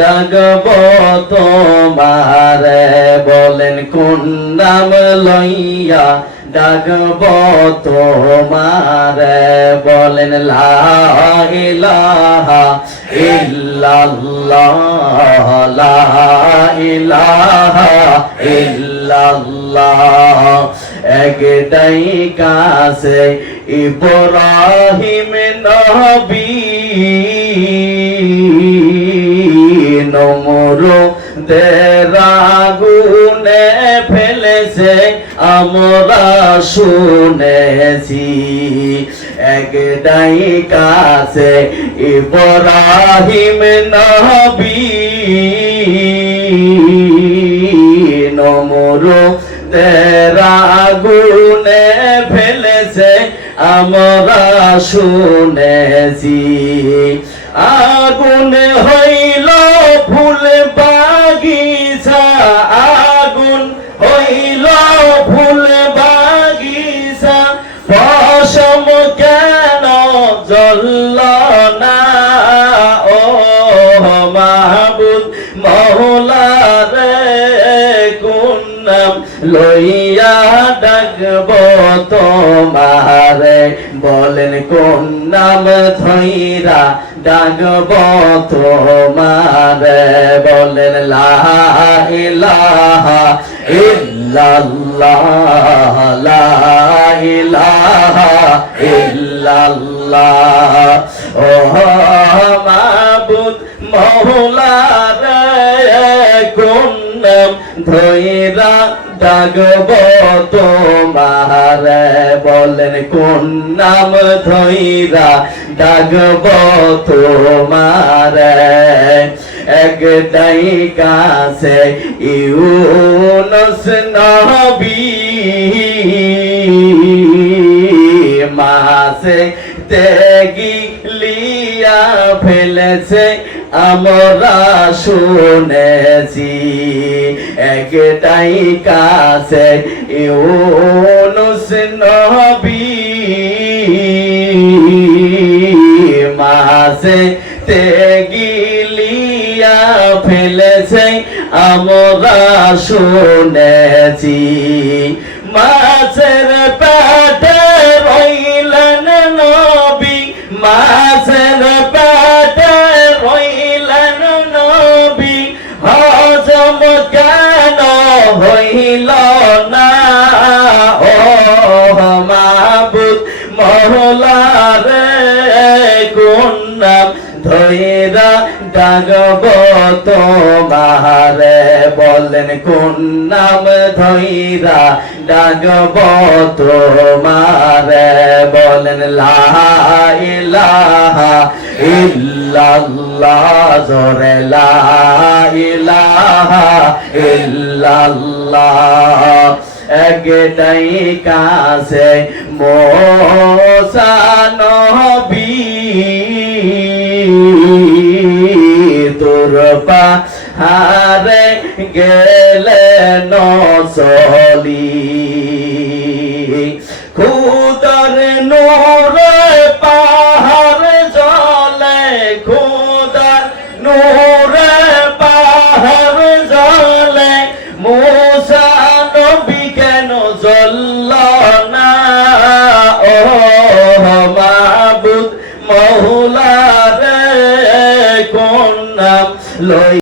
ডাকব তোমারে, বলেন কোন নাম লইয়া ডাকব তোমারে, বলেন লা ইলাহা ইল্লাল্লাহ, লা ইলাহা ইল্লাল্লাহ। একটাই কাছে ইব্রাহিম নবী, নমরুদের আগুনে ফেলেছে আমরা শুনেছি। একটাই কাছে ইব্রাহিম নবী, নমরুদের আগুনে ফেলেছে আমরা শুনেছি। আগুন হইল ফুল বাগিচা, আগুন হইল ফুল বাগিচা, পশম কেন জ্বলল না? ও মাহবুব মওলা রে, কোন নাম লইয়া ডাকব তোমারে, বলেন কোন নাম ধইরা ডাকব তোমারে, বলেন লা ইলাহা ইল্লাল্লাহ, লা ইলাহা ইল্লাল্লাহ। ও মাবুদ মওলা রে, কোন নাম ধইরা ডাকব তোমারে, বলেন কোন নাম ধইরা ডাকব তোমারে। একটাই কাছে ইউনুস নবী, মাছে তেগিলিয়া ফেলেছে আমরা শুনেছি। একটাই কাছে ইউনুস নবী, মাছে তেগিলিয়া ফেলেছে আমরা শুনেছি। মাছের পেটে রইলেন নবী, মাছের পেটে রইলেন নবী, হজম কেন হইল না? ও মাবুদ মওলা রে, কোন নাম ধইরা ডাকব তোমারে, বলেন কোন নাম ধইরা ডাকব তোমারে, বলেন লা ইলাহা ইল্লাল্লাহ, জোরে লা ইলাহা ইল্লাল্লাহ। একটাই কাছে মুসা নবী, তোর পাহাড়ে গেলেন চলি, খুদার নূরে পাহাড় জ্বলে, খুদার নূরে পাহাড় জ্বলে, মুসা নবী কেন জ্বলল না? ও মাবুদ মওলা রে, কোন নাম লই